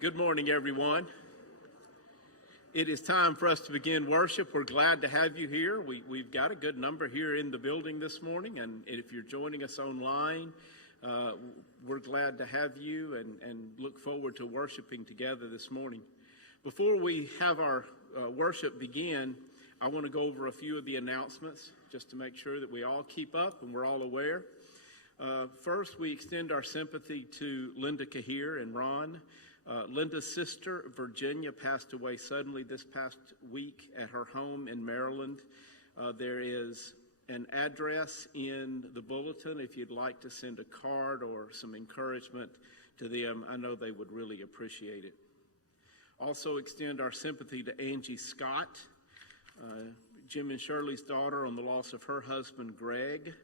Good morning, everyone. It is time for us to begin worship. We're glad to have you here. We've got a good number here in the building this morning, and if you're joining us online, we're glad to have you and look forward to worshiping together this morning. Before we have our worship begin, I want to go over a few of the announcements just to make sure that we all keep up and we're all aware. First, we extend our sympathy to Linda Cahir and Ron. Linda's sister, Virginia, passed away suddenly this past week at her home in Maryland. There is an address in the bulletin if you'd like to send a card or some encouragement to them. I know they would really appreciate it. Also extend our sympathy to Angie Scott, Jim and Shirley's daughter, on the loss of her husband, Greg.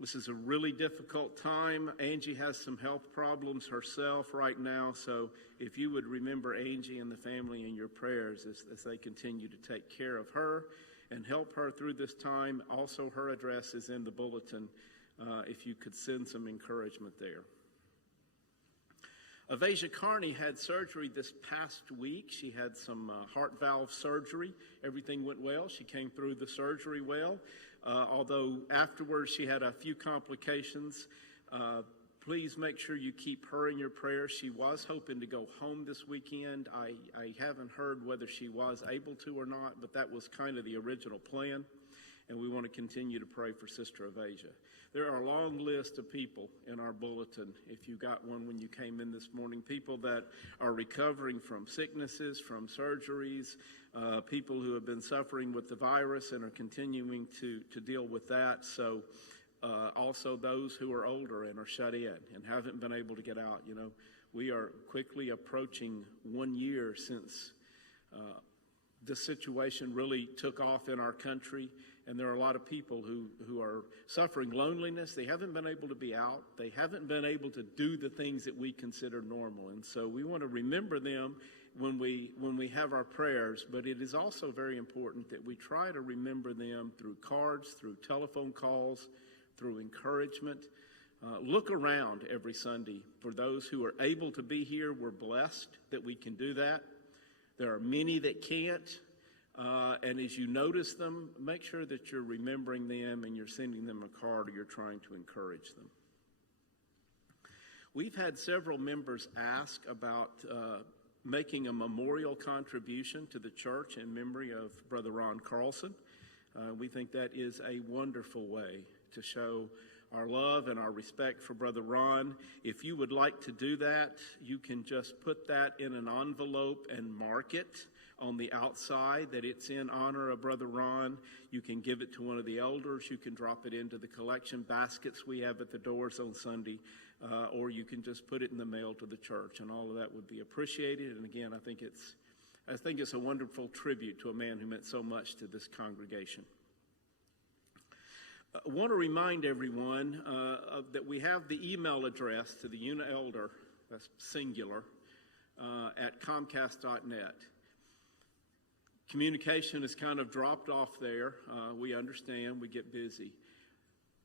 This is a really difficult time. Angie has some health problems herself right now, so if you would remember Angie and the family in your prayers as they continue to take care of her and help her through this time. Also, her address is in the bulletin if you could send some encouragement there. Avasia Carney had surgery this past week. She had some heart valve surgery. Everything went well. She came through the surgery well. Although afterwards she had a few complications, please make sure you keep her in your prayers. She was hoping to go home this weekend. I haven't heard whether she was able to or not, but that was kind of the original plan, and we want to continue to pray for Sister Avasia. There are a long list of people in our bulletin, if you got one when you came in this morning, people that are recovering from sicknesses, from surgeries, people who have been suffering with the virus and are continuing to deal with that. So also those who are older and are shut in and haven't been able to get out. You know, we are quickly approaching 1 year since the situation really took off in our country. And there are a lot of people who are suffering loneliness. They haven't been able to be out. They haven't been able to do the things that we consider normal. And so we want to remember them when we have our prayers. But it is also very important that we try to remember them through cards, through telephone calls, through encouragement. Look around every Sunday. For those who are able to be here, we're blessed that we can do that. There are many that can't. And as you notice them, make sure that you're remembering them and you're sending them a card or you're trying to encourage them. We've had several members ask about making a memorial contribution to the church in memory of Brother Ron Carlson. We think that is a wonderful way to show our love and our respect for Brother Ron. If you would like to do that, you can just put that in an envelope and mark it on the outside that it's in honor of Brother Ron. You can give it to one of the elders. You can drop it into the collection baskets we have at the doors on Sunday, or you can just put it in the mail to the church, and all of that would be appreciated. And again, I think it's a wonderful tribute to a man who meant so much to this congregation. I want to remind everyone that we have the email address to the unit elder, that's singular, at comcast.net. Communication has kind of dropped off there. We understand, we get busy.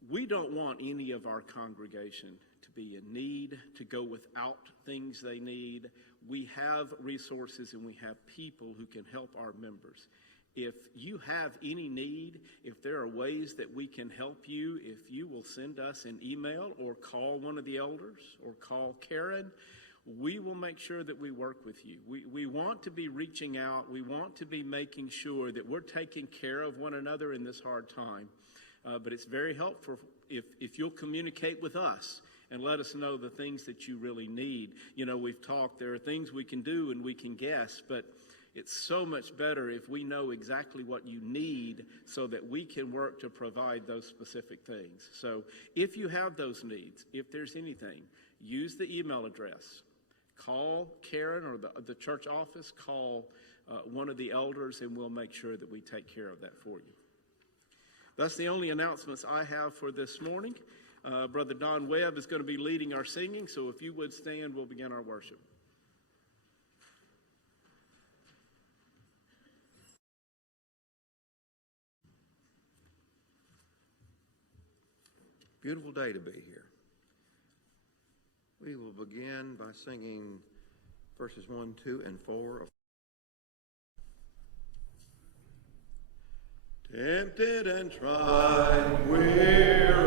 We don't want any of our congregation to be in need, to go without things they need. We have resources and we have people who can help our members. If you have any need, if there are ways that we can help you, if you will send us an email or call one of the elders or call Karen, we will make sure that we work with you. We want to be reaching out. We want to be making sure that we're taking care of one another in this hard time. But it's very helpful if you'll communicate with us and let us know the things that you really need. You know, we've talked, there are things we can do and we can guess, but it's so much better if we know exactly what you need so that we can work to provide those specific things. So if you have those needs, if there's anything, use the email address. Call Karen or the church office, call one of the elders, and we'll make sure that we take care of that for you. That's the only announcements I have for this morning. Brother Don Webb is going to be leading our singing, so if you would stand, we'll begin our worship. Beautiful day to be here. We will begin by singing verses 1, 2, and 4 of tempted and tried